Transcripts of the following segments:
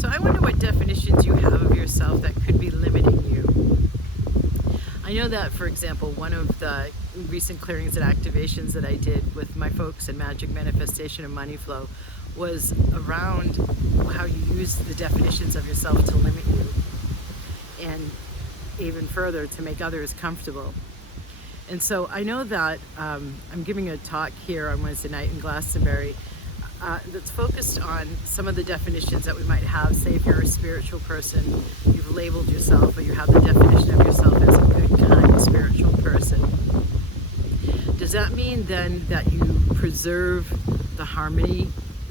So I wonder what definitions you have of yourself that could be limiting you. I know that, for example, one of the recent clearings and activations that I did with my folks in Magic Manifestation and Money Flow was around how you use the definitions of yourself to limit you, and even further to make others comfortable. And so I know that I'm giving a talk here on Wednesday night in Glastonbury that's focused on some of the definitions that we might have. Say if you're a spiritual person, you've labeled yourself, or you have the definition of yourself as a good, kind, spiritual person. Does that mean then that you preserve the harmony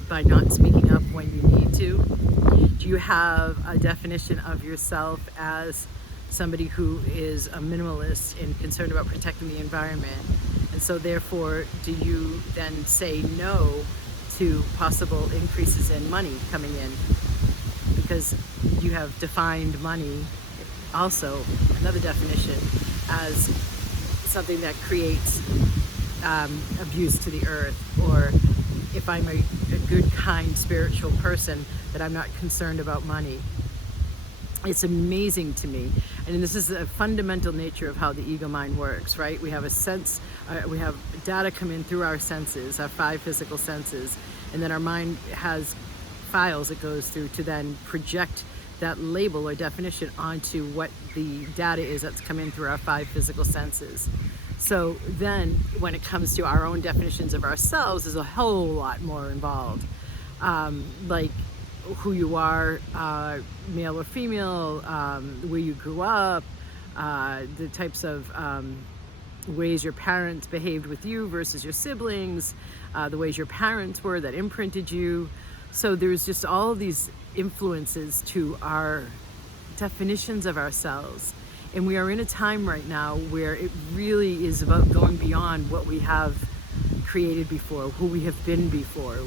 by not speaking up when you need to? Do you have a definition of yourself as somebody who is a minimalist and concerned about protecting the environment? And so therefore, do you then say no to possible increases in money coming in? Because you have defined money, also another definition, as something that creates abuse to the earth. Or if I'm a good, kind, spiritual person, that I'm not concerned about money. It's amazing to me. And this is a fundamental nature of how the ego mind works, right? We have a sense, we have data come in through our senses, our 5 physical senses, and then our mind has files it goes through to then project that label or definition onto what the data is that's come in through our 5 physical senses. So then when it comes to our own definitions of ourselves, there's a whole lot more involved. Like who you are, male or female, where you grew up, the types of ways your parents behaved with you versus your siblings, the ways your parents were that imprinted you. So there's just all these influences to our definitions of ourselves. And we are in a time right now where it really is about going beyond what we have created before, who we have been before,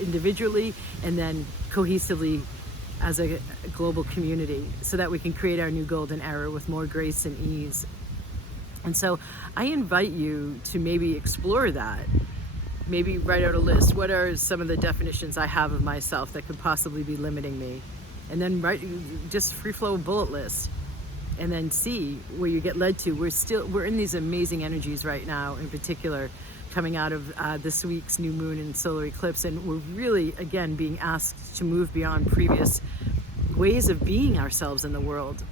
individually and then cohesively as a global community, so that we can create our new golden era with more grace and ease. And so I invite you to maybe explore that. Maybe write out a list. What are some of the definitions I have of myself that could possibly be limiting me? And then write just free flow bullet list, and then see where you get led to. We're in these amazing energies right now, in particular coming out of this week's new moon and solar eclipse, and we're really again being asked to move beyond previous ways of being ourselves in the world.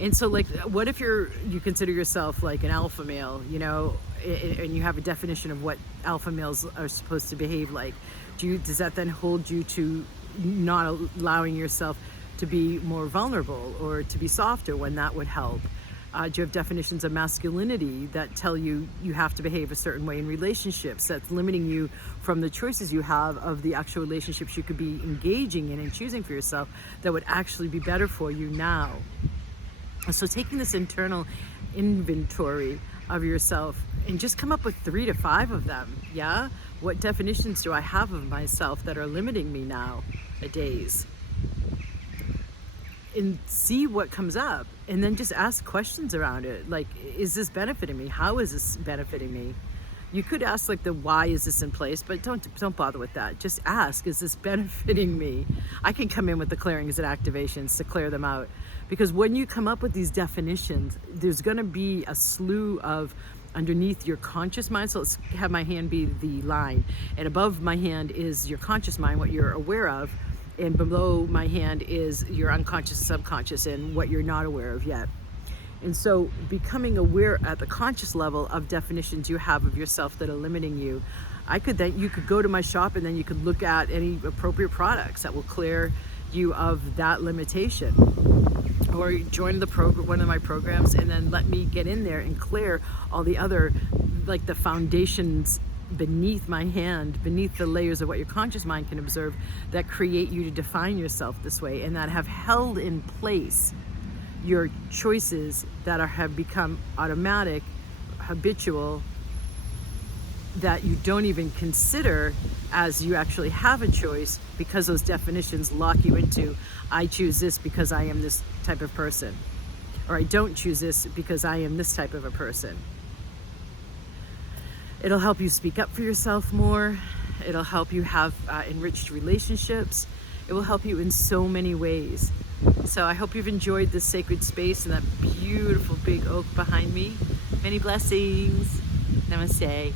And so, like, what if you consider yourself like an alpha male, you know, and you have a definition of what alpha males are supposed to behave like? Does that then hold you to not allowing yourself to be more vulnerable or to be softer when that would help? Do you have definitions of masculinity that tell you you have to behave a certain way in relationships, that's limiting you from the choices you have of the actual relationships you could be engaging in and choosing for yourself that would actually be better for you now? So taking this internal inventory of yourself and just come up with 3 to 5 of them. Yeah, what definitions do I have of myself that are limiting me nowadays? And see what comes up, and then just ask questions around it. Like, is this benefiting me? How is this benefiting me? You could ask like the why is this in place, but don't bother with that. Just ask, is this benefiting me? I can come in with the clearings and activations to clear them out, because when you come up with these definitions, there's going to be a slew of underneath your conscious mind. So let's have my hand be the line, and above my hand is your conscious mind, what you're aware of, and below my hand is your unconscious and subconscious and what you're not aware of yet. And so becoming aware at the conscious level of definitions you have of yourself that are limiting you, you could go to my shop, and then you could look at any appropriate products that will clear you of that limitation. Or join one of my programs, and then let me get in there and clear all the other, like the foundations beneath my hand, beneath the layers of what your conscious mind can observe, that create you to define yourself this way, and that have held in place your choices that have become automatic, habitual, that you don't even consider as you actually have a choice, because those definitions lock you into, I choose this because I am this type of person, or I don't choose this because I am this type of a person. It'll help you speak up for yourself more. It'll help you have enriched relationships. It will help you in so many ways. So I hope you've enjoyed this sacred space and that beautiful big oak behind me. Many blessings. Namaste.